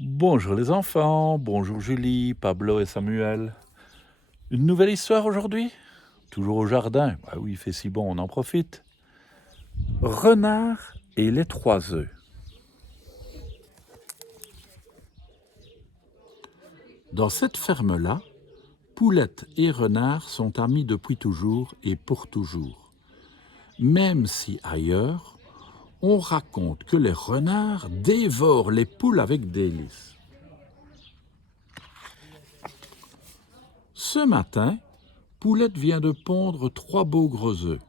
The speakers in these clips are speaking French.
Bonjour les enfants, bonjour Julie, Pablo et Samuel. Une nouvelle histoire aujourd'hui? Toujours au jardin? Ah oui, il fait si bon, on en profite. Renard et les 3 œufs. Dans cette ferme-là, Poulette et Renard sont amis depuis toujours et pour toujours. Même si ailleurs, on raconte que les renards dévorent les poules avec délice. Ce matin, Poulette vient de pondre 3 beaux gros œufs.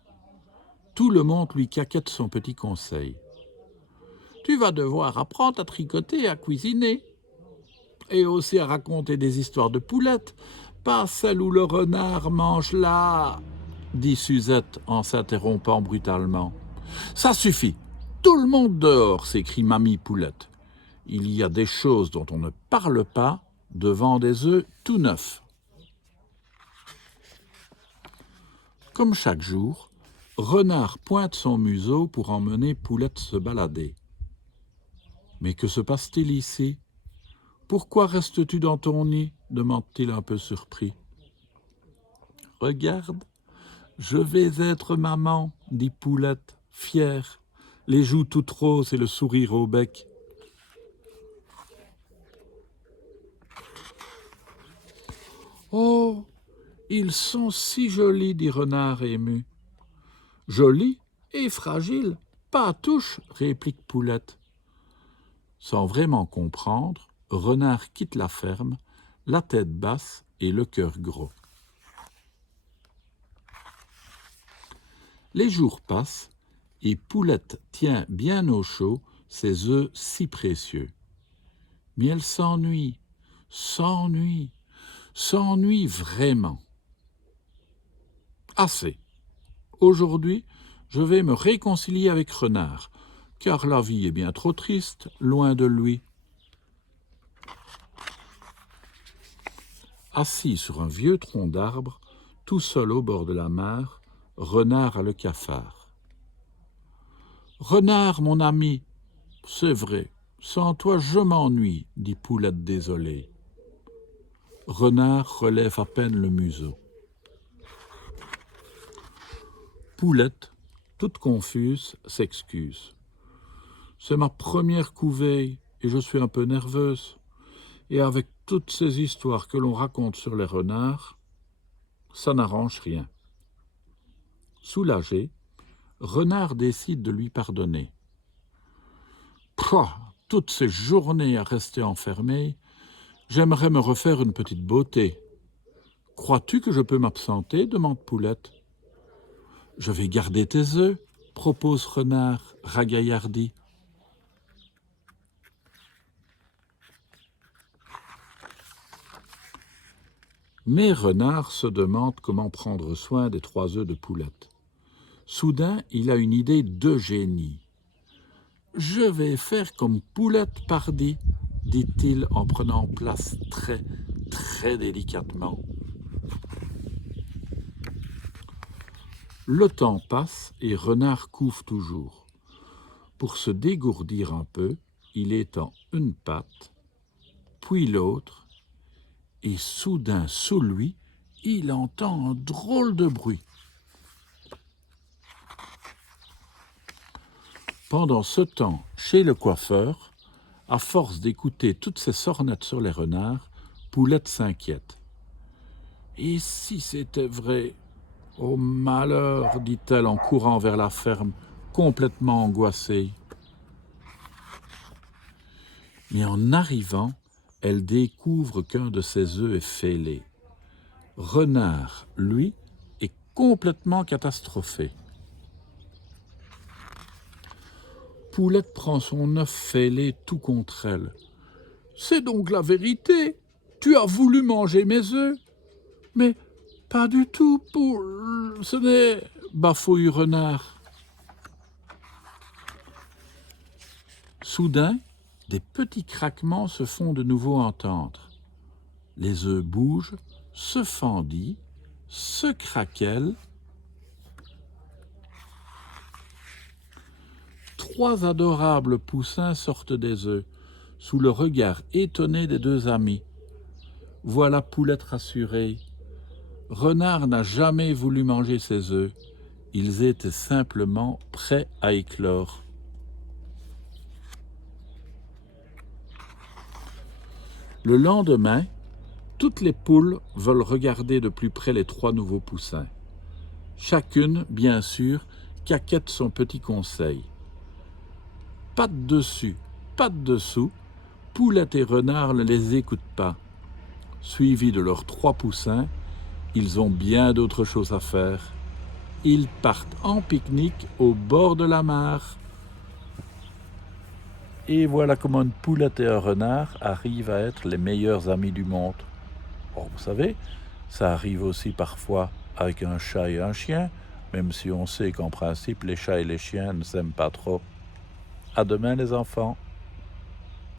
Tout le monde lui caquette son petit conseil. Tu vas devoir apprendre à tricoter et à cuisiner. Et aussi à raconter des histoires de poulettes, pas celles où le renard mange là, dit Suzette en s'interrompant brutalement. Ça suffit, tout le monde dehors, s'écrie Mamie Poulette. Il y a des choses dont on ne parle pas devant des œufs tout neufs. Comme chaque jour, Renard pointe son museau pour emmener Poulette se balader. Mais que se passe-t-il ici? Pourquoi restes-tu dans ton nid? Demande-t-il un peu surpris. Regarde, je vais être maman, dit Poulette, fière, les joues toutes roses et le sourire au bec. Oh, ils sont si jolis, dit Renard ému. Jolis et fragiles, pas à touche, réplique Poulette. Sans vraiment comprendre, Renard quitte la ferme, la tête basse et le cœur gros. Les jours passent et Poulette tient bien au chaud ses œufs si précieux. Mais elle s'ennuie vraiment. Assez. Aujourd'hui, je vais me réconcilier avec Renard, car la vie est bien trop triste, loin de lui. Assis sur un vieux tronc d'arbre, tout seul au bord de la mare, Renard a le cafard. Renard, mon ami, c'est vrai, sans toi je m'ennuie, dit Poulette désolée. Renard relève à peine le museau. Poulette, toute confuse, s'excuse. C'est ma première couvée et je suis un peu nerveuse. Et avec toutes ces histoires que l'on raconte sur les renards, ça n'arrange rien. Soulagé, Renard décide de lui pardonner. Pouah, toutes ces journées à rester enfermé, j'aimerais me refaire une petite beauté. Crois-tu que je peux m'absenter? Demande Poulette. Je vais garder tes œufs, propose Renard, ragaillardi. Mais Renard se demande comment prendre soin des 3 œufs de Poulette. Soudain, il a une idée de génie. « Je vais faire comme Poulette pardi », dit-il en prenant place très, très délicatement. Le temps passe et Renard couve toujours. Pour se dégourdir un peu, il étend une patte, puis l'autre, et soudain, sous lui, il entend un drôle de bruit. Pendant ce temps, chez le coiffeur, à force d'écouter toutes ces sornettes sur les renards, Poulette s'inquiète. « Et si c'était vrai? Oh malheur, dit-elle en courant vers la ferme, complètement angoissée. Mais en arrivant, elle découvre qu'un de ses œufs est fêlé. Renard, lui, est complètement catastrophé. Poulette prend son œuf fêlé tout contre elle. « C'est donc la vérité? Tu as voulu manger mes œufs? »« Mais pas du tout, Poule, ce n'est... » bafouille Renard. Soudain, des petits craquements se font de nouveau entendre. Les œufs bougent, se fendillent, se craquellent. 3 adorables poussins sortent des œufs. sous le regard étonné des deux amis. Voilà Poulette rassurée. Renard n'a jamais voulu manger ses œufs. Ils étaient simplement prêts à éclore. Le lendemain, toutes les poules veulent regarder de plus près les trois nouveaux poussins. Chacune, bien sûr, caquette son petit conseil. Pattes dessus, pattes dessous, Poulette et Renard ne les écoutent pas. Suivis de leurs trois poussins, ils ont bien d'autres choses à faire. Ils partent en pique-nique au bord de la mare. Et voilà comment une poulette et un renard arrivent à être les meilleurs amis du monde. Bon, vous savez, ça arrive aussi parfois avec un chat et un chien, même si on sait qu'en principe, les chats et les chiens ne s'aiment pas trop. À demain les enfants.